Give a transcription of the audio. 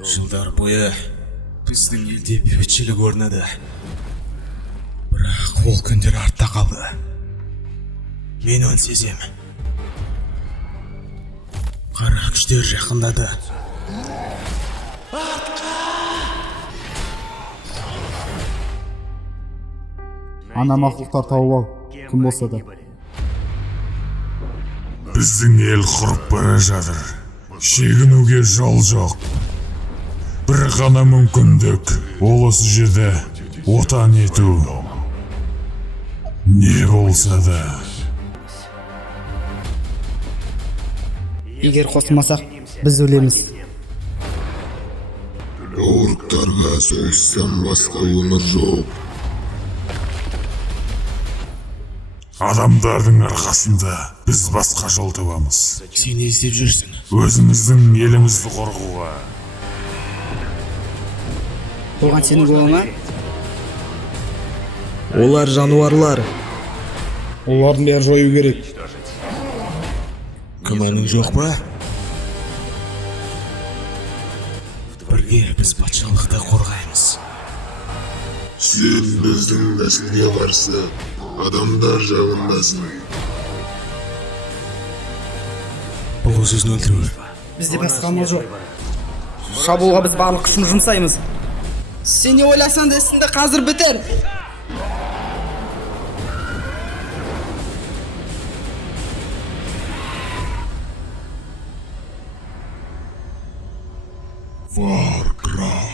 Жылдар бойы біздің елде бейбітшілік орнады. Бірақ ол күндер артта қалды. Мен оны сеземін. Қара күштер жақындады. Ана мақұлықтар тауып ал, кім болса да. Біздің ел құрып бара жатыр. Шегінуге жол жоқ. Бір ғана мүмкіндік, ол осы жерде отан ету. Не болса да. Егер қосылмасақ, біз өлеміз. Орктарға соғыстан басқа өмір жоқ. Адамдардың арқасында біз басқа жол табамыз. Сен не істеп жүрсің? Өзіміздің елімізді қорғауға. Оған сенің болама? Олар жануарлар. Олардың бәрін жою керек. Күмәнің жоқ па? Бірге біз патшалықты қорғаймыз. Сен біздің нәсілге қарсы адамдар жағындасың. Бұл өзін өлтіру. Бізде басқа амал жоқ. Шабуылға біз барлық күшімізді жұмсаймыз. Сен не ойласаң да ісіңді қазір бітір. Варкрафт.